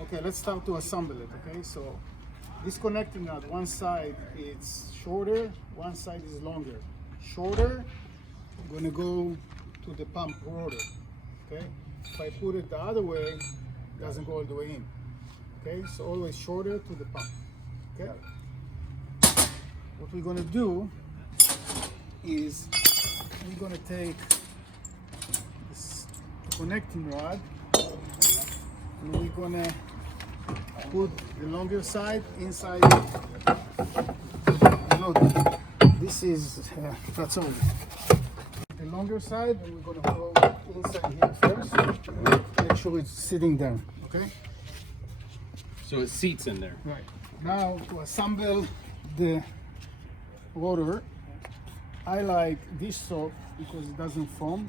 Okay, let's start to assemble it. Okay, so this connecting nut, one side it's shorter, one side is longer. Shorter, I'm gonna go to the pump rotor. Okay, if I put it the other way, it doesn't go all the way in. Okay, so always shorter to the pump. Okay, what we're gonna do is we're gonna take this connecting rod and we're gonna put the longer side inside it. Look, this is that's all. The longer side, and we're gonna go inside here first. Make sure it's sitting down. Okay. So it seats in there. Right. Now to assemble the rotor, I like dish soap because it doesn't foam.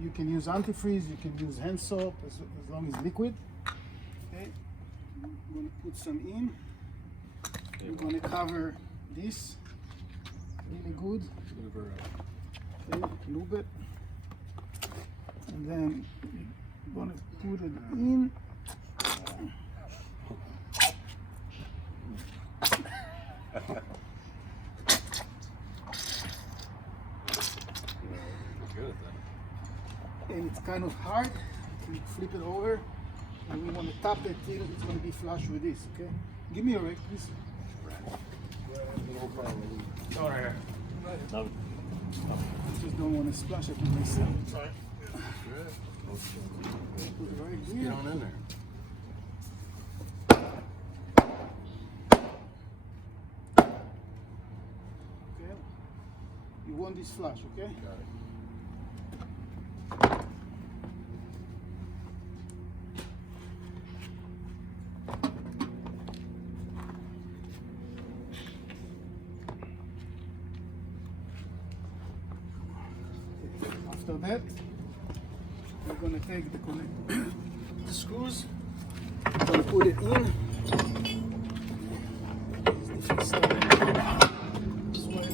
You can use antifreeze, you can use hand soap as long as liquid. Okay. I'm going to put some in. We're going to cover this really good. Okay, lube it. And then we're going to put it in. And it's kind of hard. You flip it over, and we want to tap it till it's going to be flush with this. Okay, give me a rake, please. Oh, right here. I just don't want to splash it on myself. Sorry. Put it right Get here. on in there. Okay. You want this flush, okay? Got it. After that, we're going to take the the screws, we're going to put it in. This way.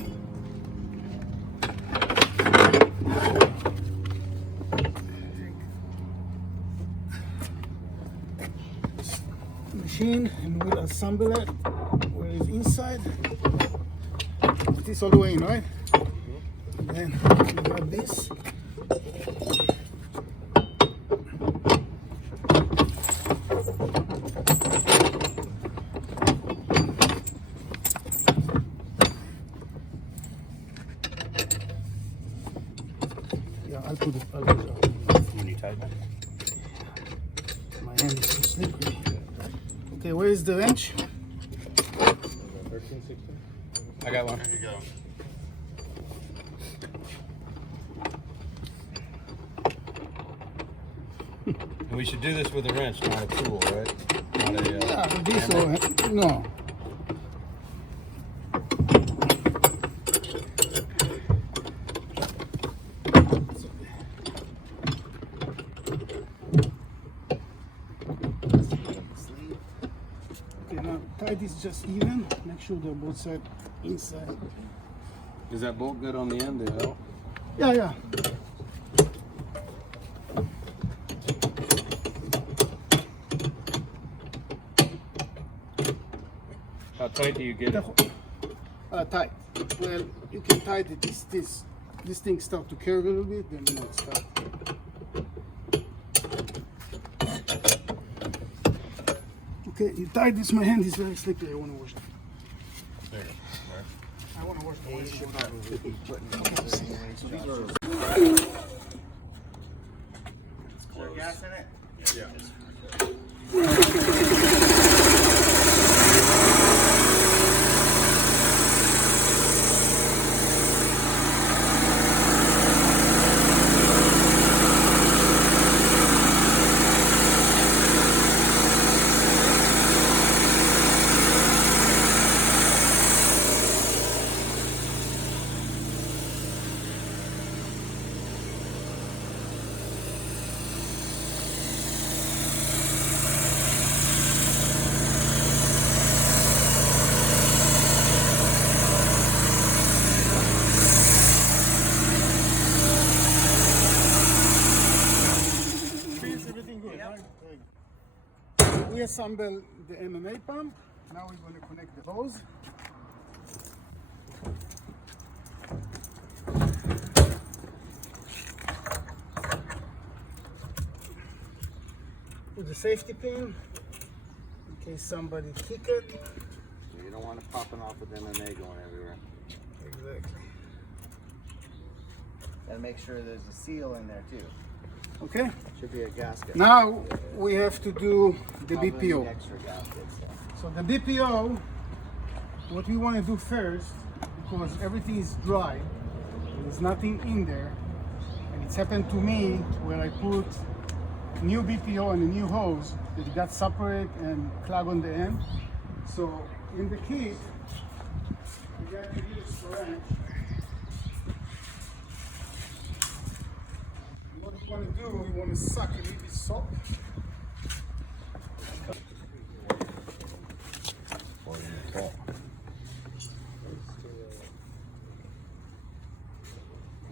Machine, and we'll assemble it where it's inside. Put this all the way in, right? And then we grab this. Yeah, I'll put it. When you tighten it? My hand is so slippery. Okay, where is the wrench? 13, 16? I got one. There you go. And we should do this with a wrench, not a tool, right? Not a, Yeah, this or no. Okay, now tie this just even. Make sure they're both sides inside. Is that bolt good on the end, the L? Yeah, yeah. How tight do you get it? Tight. Well, you can tie it. This thing start to curve a little bit, then you know it's tight. Okay, you tie this. My hand is very slippery. I want to wash it. There you go. I want to wash the waste. Is there gas in it? Yeah. we assemble the MMA pump. Now we're going to connect the hose. Put the safety pin in case somebody kick it. You don't want it popping off with MMA going everywhere. Exactly. And make sure there's a seal in there too. Okay. Should be a gasket. Now we have to do the Probably BPO. need extra gaskets. So the BPO, what we want to do first, because everything is dry, there's nothing in there, and it's happened to me where I put new BPO and a new hose that it got separate and clog on the end. So in the kit, we got to use wrench. What we want to do, we want to suck a little bit soap.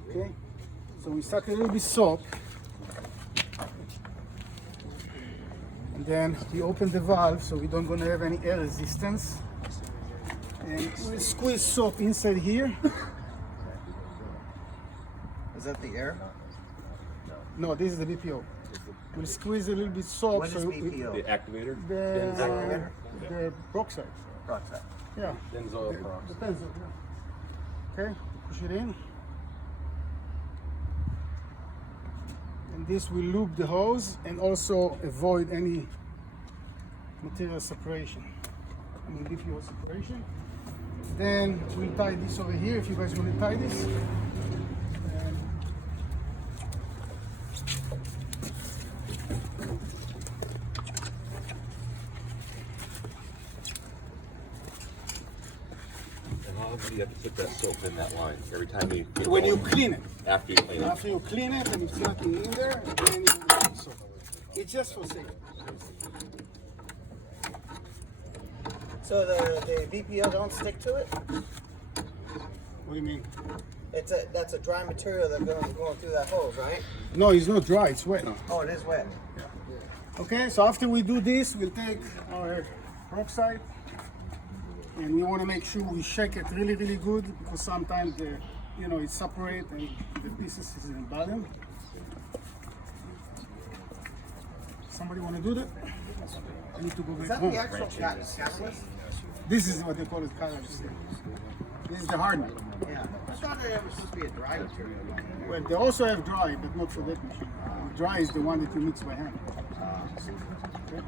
Okay, so we suck a little bit soap, and then we open the valve so we don't gonna have any air resistance, and we squeeze soap inside here. Is that the air? No, this is the BPO. We'll squeeze a little bit soap. What is so BPO? The activator? the peroxide. Peroxide. Yeah. Benzoyl peroxide. Depends. Yeah. Okay, push it in. And this will loop the hose and also avoid any material separation. I mean BPO separation. Then we'll tie this over here if you guys want to tie this. And And how often do you have to put that soap in that line? Every time you get when you going? clean it. After you clean it? After you clean it and it's nothing in there, then you put soap. It's just for safety. So the BPO don't stick to it? What do you mean? That's a dry material that's going through that hose, right? No, it's not dry, it's wet. Oh, it is wet. Okay, so after we do this, we'll take our peroxide and we want to make sure we shake it really, really good because sometimes it separates and the pieces is in the bottom. Somebody want to do that? I need to go Is back that home. the actual catalyst? This is what they call it catalyst. This is the hardener. Yeah. I thought it was supposed to be a dry material. Well, they also have dry, but not for that machine. Dry is the one that you mix by hand. Okay.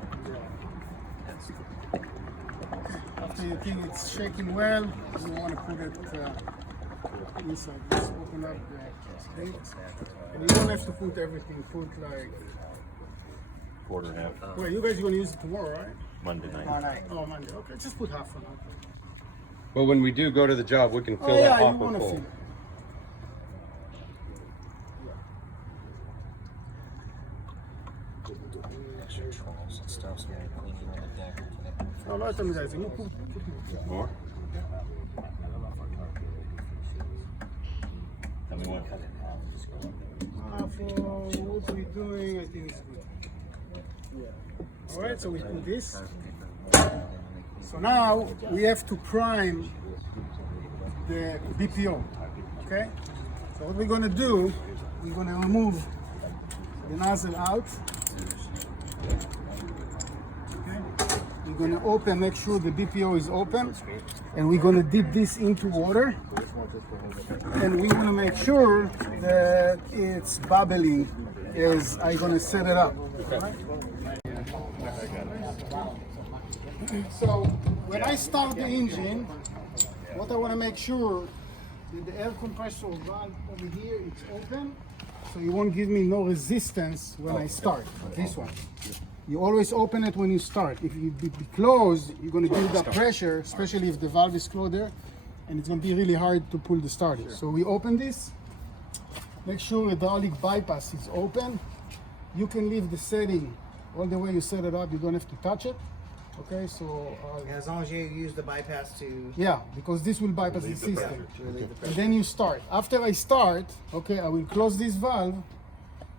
After you think it's shaking well, you want to put it inside. Just open up the thing. And you don't have to put everything. Put like. Quarter half. Well, you guys are going to use it tomorrow, right? Monday night. All right. Oh, Monday. Okay, just put half for now. Well, when we do go to the job, we can fill Oh, that yeah, you hopper want to full. fill it. No, לא יותר מדי, זה לא פוט. More? Tell me what. For what we're doing, I think it's good. Alright, so we put this. So now we have to prime the BPO. Okay? So what we're gonna do, we're gonna remove the nozzle out. Okay? We're gonna open, make sure the BPO is open, and we're gonna dip this into water. And we want to make sure that it's bubbling as I'm going to set it up. Right? So when I start the engine, what I want to make sure that the air compressor valve over here is open, so you won't give me no resistance when I start. This one. You always open it when you start. If you be closed, you're going to build up pressure, especially if the valve is closed there. And it's going to be really hard to pull the starter. So we open this, make sure the hydraulic bypass is open. You can leave the setting all the way you set it up, you don't have to touch it. Okay, so... As long as you use the bypass to... yeah, because this will bypass the system. And then you start. After I start, okay, I will close this valve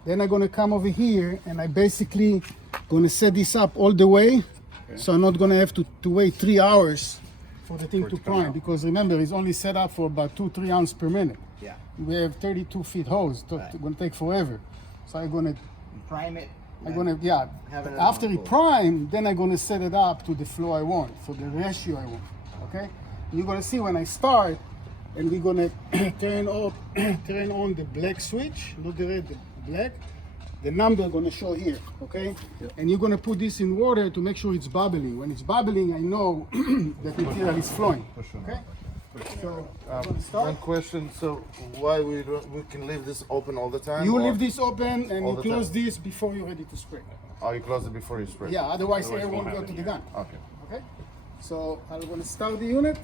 Then I'm gonna come over here and I basically gonna set this up all the way. So I'm not gonna have to wait 3 hours for the thing to prime, because remember, it's only set up for about 2-3 ounces per minute. Yeah. We have 32 feet hose, it's gonna take forever. So I'm gonna Prime it. have it after it prime, then I'm gonna set it up to the flow I want, for the ratio I want. Okay? And you're gonna see when I start, and we're gonna turn on the black switch, not the red, the black. The number gonna show here, okay? And you're gonna put this in water to make sure it's bubbling. When it's bubbling, I know that material is flowing. Okay? So I'm gonna start. One question, so why we can leave this open all the time? You or- leave this open and all you the close time? this before you're ready to spray. Oh, you close it before you spray? Yeah, otherwise air won't go to the gun. Okay. Okay? So I'm gonna start the unit.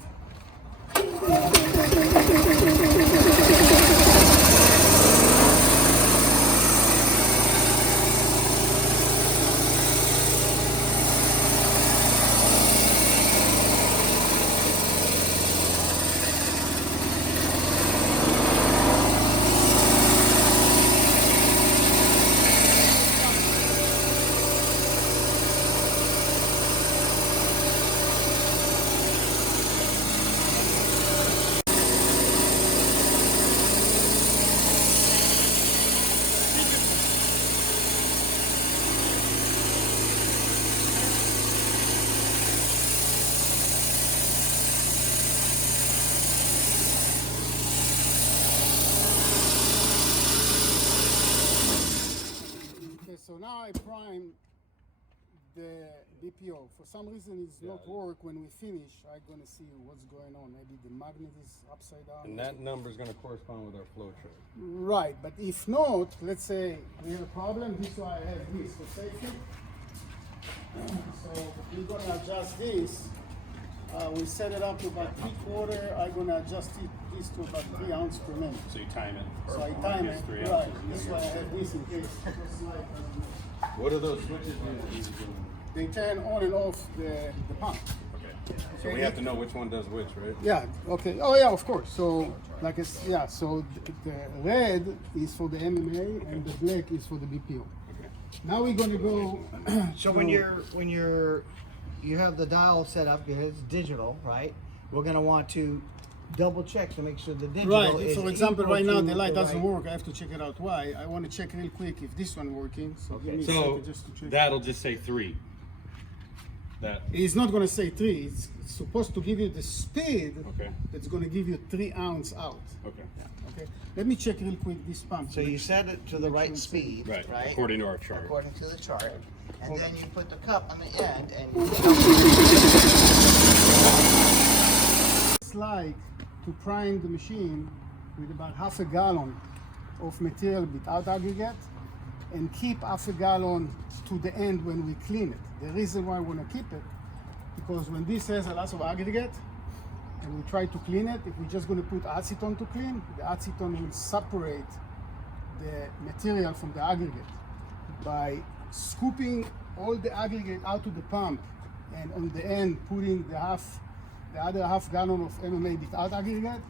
Okay, so now I prime the BPO. For some reason it's not work. When we finish, I'm gonna see what's going on. Maybe the magnet is upside down. And that number is going to correspond with our flow chart. Right, but if not, let's say we have a problem, this is why I have this for safety. So we're gonna adjust this. We set it up to about 3/4. I'm gonna adjust this to about 3 ounces per minute. So you time it. So I time it, 3 right, ounces. that's why I have this in case. Just like, What are those switches you they turn on and off the pump. Okay. So we have to know which one does which, right? Yeah, okay, oh yeah, of course. So, like so the red is for the MMA and the black is for the BPO. Now we're gonna go. So when you have the dial set up, because it's digital, right? We're gonna want to double check to make sure the digital Right, is for example, equal right now to the light the doesn't right- work. I have to check it out. Why? I want to check real quick if this one working. So give me a So second just to check. that'll just say 3. That. It's not gonna say 3. It's supposed to give you the speed. Okay. That's gonna give you 3 ounces out. Okay. Okay. Let me check real quick this pump. So you set it to the right speed, Right. right? According to our chart. According to the chart. And then you put the cup on the end and It's like to prime the machine with about half a gallon of material without aggregate and keep half a gallon to the end when we clean it. The reason why I want to keep it, because when this has a lot of aggregate and we try to clean it, if we're just going to put acetone to clean, the acetone will separate the material from the aggregate. By scooping all the aggregate out to the pump and on the end putting the other half gallon of MMA without aggregate,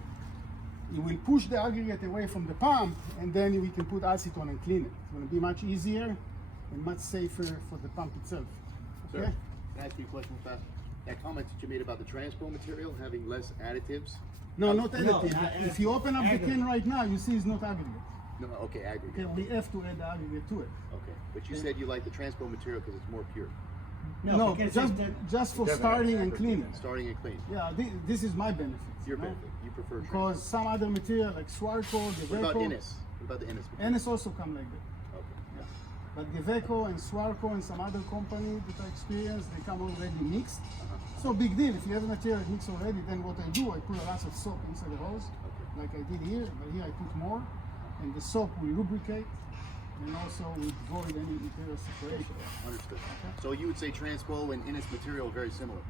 it will push the aggregate away from the pump, and then we can put acetone and clean it. It's going to be much easier and much safer for the pump itself. Okay? Sir, can I ask you a question about that comment that you made about the transpo material having less additives? No, not additive. not If you open up the can right now, you see it's not aggregate. No, okay, aggregate. Okay, we have to add the aggregate to it. Okay, but you said you like the transpo material because it's more pure. No, just for starting and cleaning. Starting and clean. Yeah, this is my benefit. Your you know? benefit. You prefer transpo. Because some other material like Swarco, What about Geveco, Innis? What about the Innis material? Ennis also come like that. Okay. But Geveco and Swarco and some other company that I experienced, they come already mixed. So big deal. If you have a material mixed already, then what I do, I put a lot of soap inside the hose, like I did here. But here I put more, and the soap will lubricate and also will avoid any material separation. Understood. So you would say transpo and Innis material are very similar?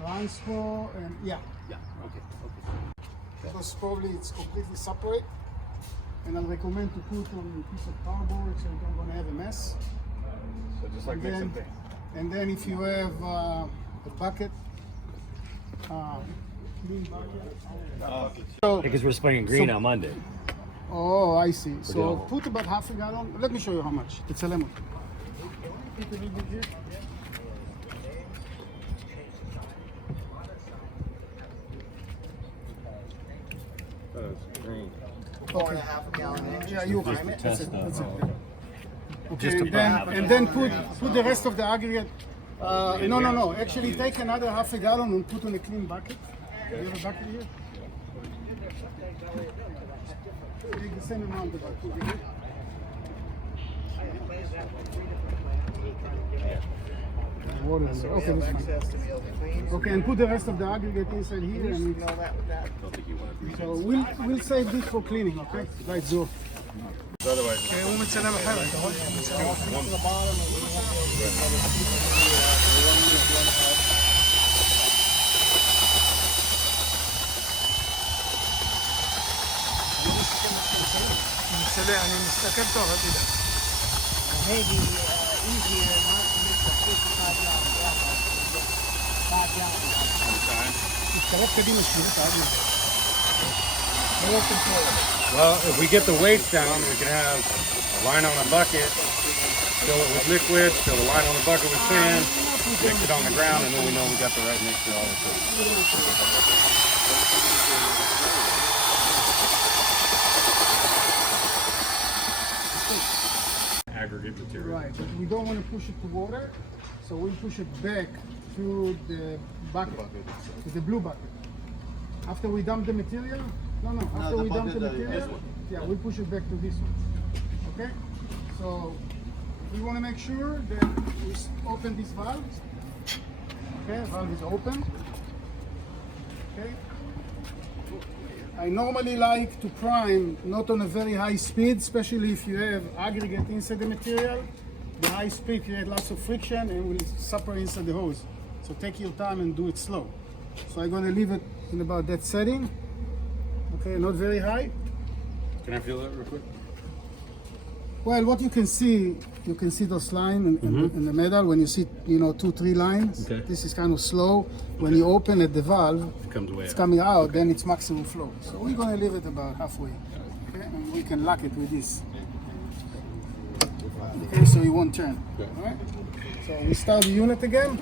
Transpo and yeah, Yeah. Okay. Okay. because probably it's completely separate. And I'll recommend to put on a piece of cardboard so you don't want to have a mess. So just like And mixing then, things. and then if you have a bucket, clean bucket. Because we're spraying green on Monday. Oh, I see. So gallon. put about half a gallon. Let me show you how much. It's a lemon. Put a little bit here. Pour a half a gallon in. Yeah, you Time okay. it. That's it. That's it. Okay, Just and then put the rest of the aggregate. No. Actually, take another half a gallon and put on a clean bucket. Do you have a bucket here? Take the same amount of bucket. Water in there. Okay, We have that's fine. access to be able to clean. Okay, and put the rest of the aggregate inside here, and You know that with that. so we'll save this for cleaning. Okay, let's go. Okay, הוא מצלם אחרת, נכון? אני מסתכל טוב, אל תדאג. Maybe easier not to mix the 55 gallon gas. 5 gallons. תתקרב קדימה שנייה, תעד לי. More controllable. Well, if we get the weights down, we can have a line on a bucket, fill it with liquid, fill the line on the bucket with sand, mix it on the ground, and then we know we got the right mixture all the time. Aggregate material. Right, but we don't want to push it to water, so we'll push it back to the bucket, to the blue bucket. After we dump the material, after the we dump the bucket, material, this one. yeah, we push it back to this one. Okay, so we want to make sure that we open this valve. Okay, valve is open. Okay. I normally like to prime not on a very high speed, especially if you have aggregate inside the material. The high speed creates lots of friction and will separate inside the hose. So take your time and do it slow. So I'm gonna leave it in about that setting. Okay, not very high. Can I feel that real quick? Well, what you can see those lines in the metal. When you see, 2-3 lines, Okay. this is kind of slow. When you open at the valve, It comes away. it's coming out, then it's maximum flow. So we're gonna leave it about halfway. Okay, and we can lock it with this. Okay, so it won't turn. All right. So we start the unit again.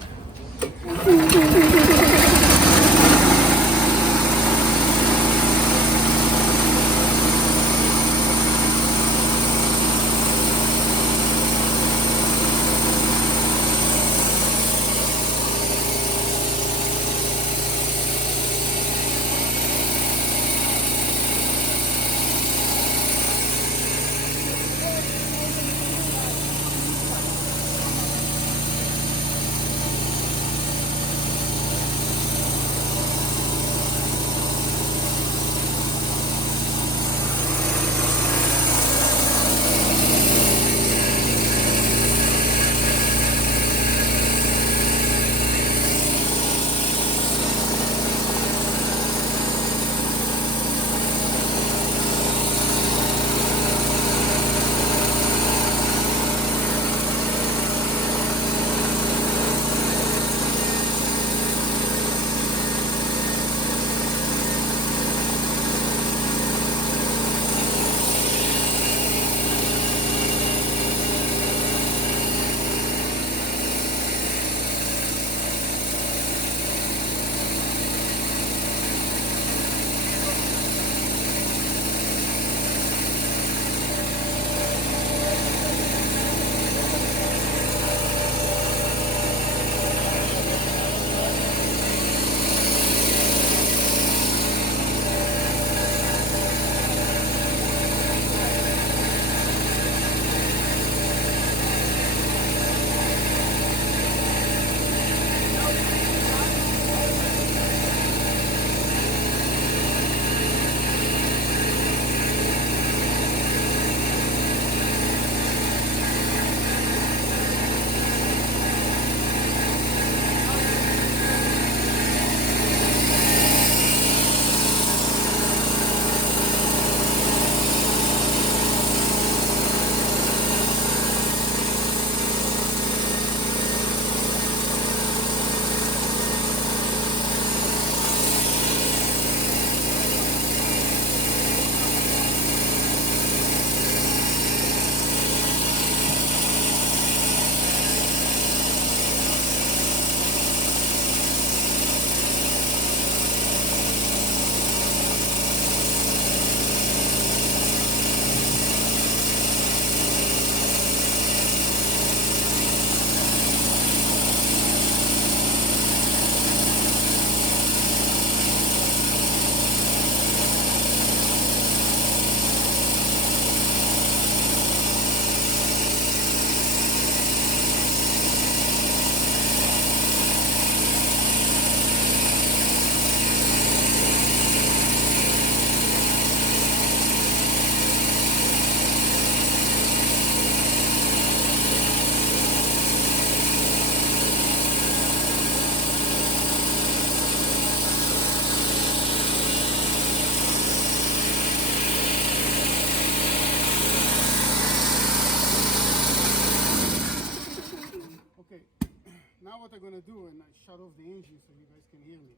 now what I'm gonna do, and I shut off the engine so you guys can hear me.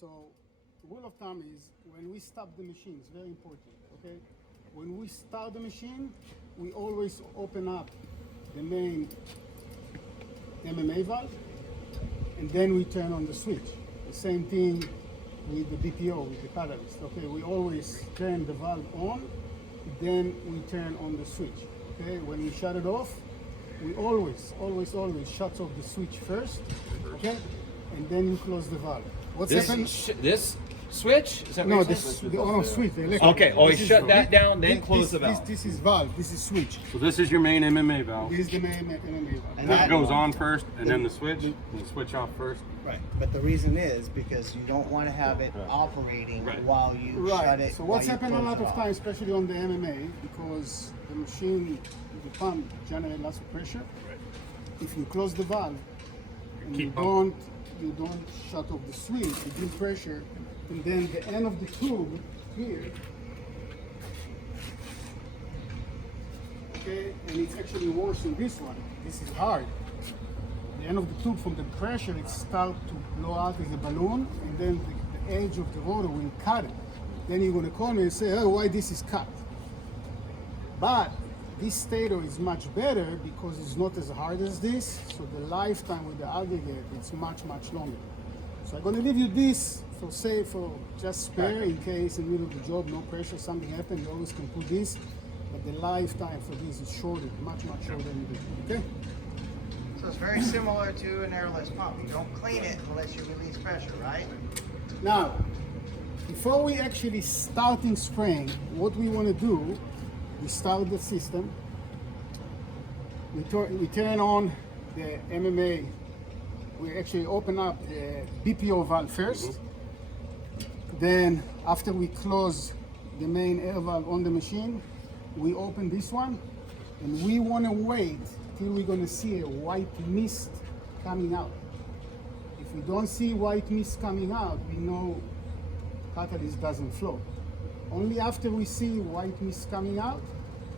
So, the rule of thumb is when we stop the machine, it's very important, okay? When we start the machine, we always open up the main MMA valve, and then we turn on the switch. The same thing with the BPO, with the catalyst, okay? We always turn the valve on, then we turn on the switch, okay? When we shut it off, we always shut off the switch first, okay? And then you close the valve. What's happened? This switch? Is that No, what this the on switch, the electric. Okay, always This is- shut that down, then this- close the this- valve. This is valve, this is switch. So this is your main MMA valve. This is the main MMA valve. And That that goes on first, and then the switch. And the switch off first. Right. But the reason is because you don't want to have it operating while you shut Right. it. So what's while you happened a close lot it of off. times, especially on the MMA, because the machine, the pump generates lots of pressure. If you close the valve and you don't shut off the switch, you build pressure, and then the end of the tube here, okay, and it's actually worse than this one. This is hard. The end of the tube, from the pressure, it starts to blow out as a balloon, and then the edge of the rotor will cut it. Then you're going to call me and say, oh, why this is cut? But this stator is much better because it's not as hard as this, so the lifetime with the aggregate, it's much longer. So I'm going to leave you this for just spare in case in the middle of the job, no pressure, something happened, you always can put this, but the lifetime for this is shorter, much shorter than this, okay? So it's very similar to an airless pump. You don't clean it unless you release pressure, right? Now, before we actually starting spraying, what we want to do, we start the system, we turn on the MMA, we actually open up the BPO valve first, then after we close the main air valve on the machine, we open this one, and we want to wait till we're going to see a white mist coming out. If we don't see white mist coming out, we know catalyst doesn't flow. Only after we see white mist coming out,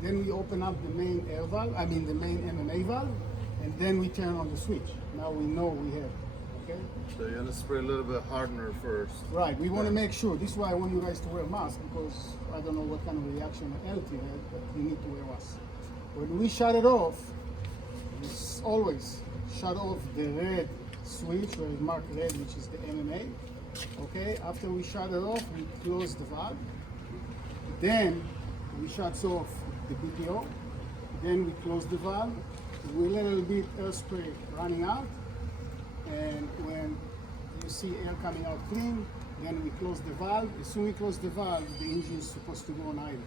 then we open up the main air valve, the main MMA valve, and then we turn on the switch. Now we know we have, okay? So you're gonna spray a little bit hardener first. Right, we want to make sure. This is why I want you guys to wear a mask, because I don't know what kind of reaction LT had, but you need to wear a mask. When we shut it off, we always shut off the red switch where it's marked red, which is the MMA. Okay, after we shut it off, we close the valve. Then we shut off the BPO. Then we close the valve. We let a little bit air spray running out. And when you see air coming out clean, then we close the valve. As soon as we close the valve, the engine is supposed to go on idle.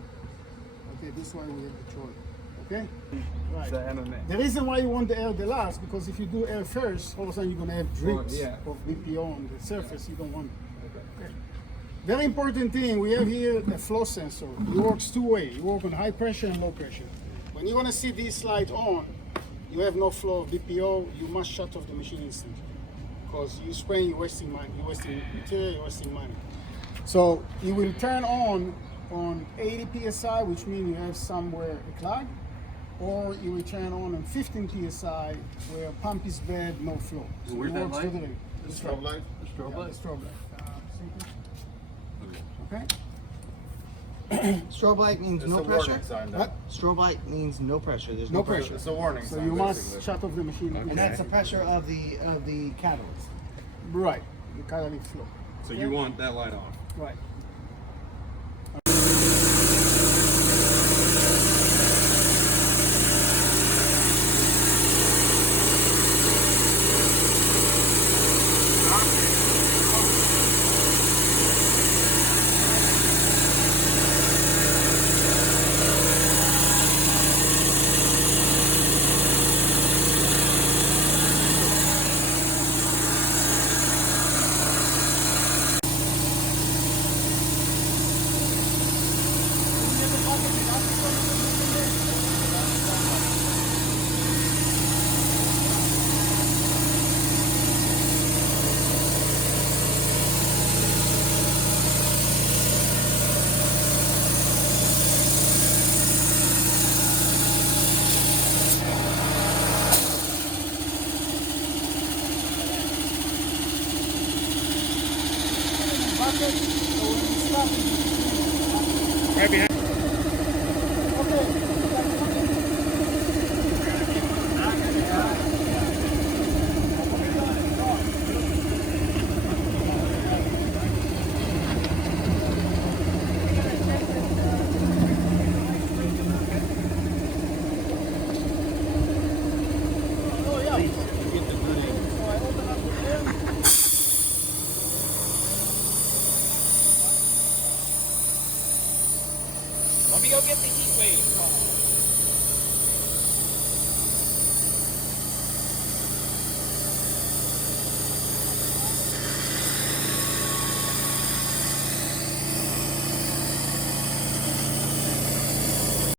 Okay, this is why we have the choice. Okay? Right. The MMA. The reason why you want the air the last, because if you do air first, all of a sudden you're gonna have drips of BPO on the surface. You don't want it. Okay. Very important thing, we have here a flow sensor. It works two ways. You work on high pressure and low pressure. When you're gonna see this light on, you have no flow of BPO, you must shut off the machine instantly. Because you're spraying, you're wasting money, you're wasting material, you're wasting money. So it will turn on 80 psi, which means you have somewhere a clog, or you will turn on 15 psi where pump is bad, no flow. So Where's it that works light? totally. The strobe light? The strobe Yeah, light? the strobe light. Okay? Strobe light means It's no a pressure. warning sign. What? Strobe light means no pressure. There's No no pressure. It's a warning So sign. you must basically. shut off the machine. And that's the pressure of the catalyst. Right, the catalytic flow. So you want that light off. Right. socket, so when you stop it, Right behind. Let me go get the